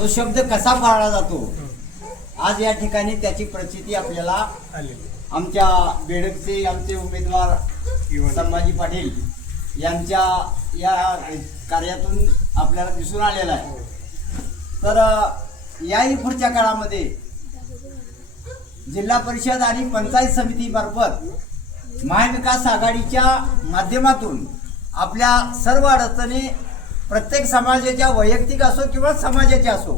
तो शब्द कसा पाळला जातो आज या ठिकाणी त्याची प्रचिती आपल्याला आमच्या बेडकचे आमचे उमेदवार संभाजी पाटील यांच्या या कार्यातून आपल्याला दिसून आलेला आहे। तर याही पुढच्या काळामध्ये जिल्हा परिषद आणि पंचायत समिती मार्फत महाविकास आघाडीच्या माध्यमातून आपल्या सर्व अडचणी प्रत्येक समाजाच्या वैयक्तिक असो किंवा समाजाच्या असो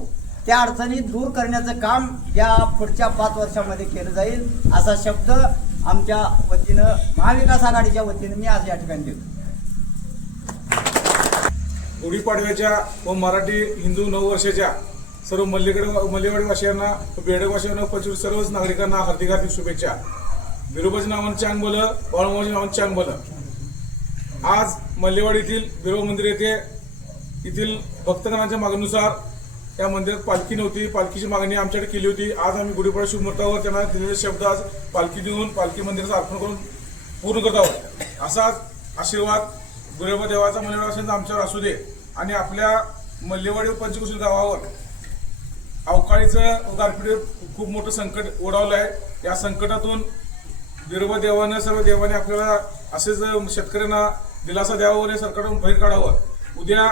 त्या अडचणी दूर करण्याचं काम या पुढच्या 5 वर्षामध्ये केलं जाईल असा शब्द आमच्या वतीनं महाविकास आघाडीच्या वतीनं मी आज या ठिकाणी देतो। गुढीपाडव्याच्या व मराठी हिंदू नववर्षाच्या सर्व मल्लेवाडीवासियांना बेडकवासियांना सर्वच नागरिकांना हार्दिक हार्दिक शुभेच्छा। बिरोबाजी नावानं चांग भलं, बाळूमामाजी नावानं चांग भलं। आज मल्लेवाडीतील बिरोबा मंदिर येथील भक्तगणांच्या मागणीनुसार या मंदिरात पालखी नव्हती, पालखीची मागणी आमच्याकडे केली होती। आज आम्ही गुढीपाडवा शुभमुहूर्तावर त्यांना दिलेले शब्द आज पालखी देऊन पालखी मंदिराचं अर्पण करून पूर्ण करत आहोत। असाच आशीर्वाद बिरोबा देवाचा मल्लेवाडीवासियांचा आमच्यावर असू दे आणि आपल्या मल्लेवाडी व पंचकुशील गावावर अवकाळीचं गारपीट खूप मोठं संकट ओढावलं आहे। या संकटातून बिरोबा देवानं सर्व देवाने आपल्याला असेच शेतकऱ्यांना दिलासा द्यावा व सरकारकडून बाहेर काढावं। उद्या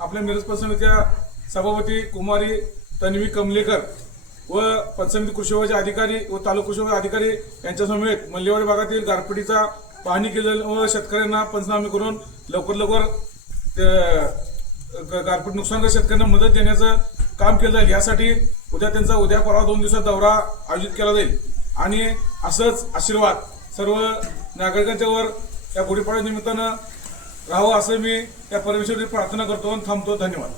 आपल्या मिरज पंचायत समितीच्या सभापती कुमारी तन्वी कमलेकर व पंचायत समिती कृषी विभागाचे अधिकारी व तालुका कृषी विभाग अधिकारी यांच्या समेत मल्लेवाडी भागातील गारपिटीचा पाहणी केलेलं व शेतकऱ्यांना पंचनामे करून लवकर गारपीट नुकसानग्रस्त शेतकऱ्यांना मदत देण्याचं काम केलं जाईल। यासाठी उद्या परवा 2 दिवसात दौरा आयोजित केला जाईल आणि असंच आशीर्वाद सर्व नागरिकांच्या वर या गुढीपाडव्या निमित्तानं राहावं असं मी या परमेश्वरी प्रार्थना करतो आणि थांबतो। धन्यवाद।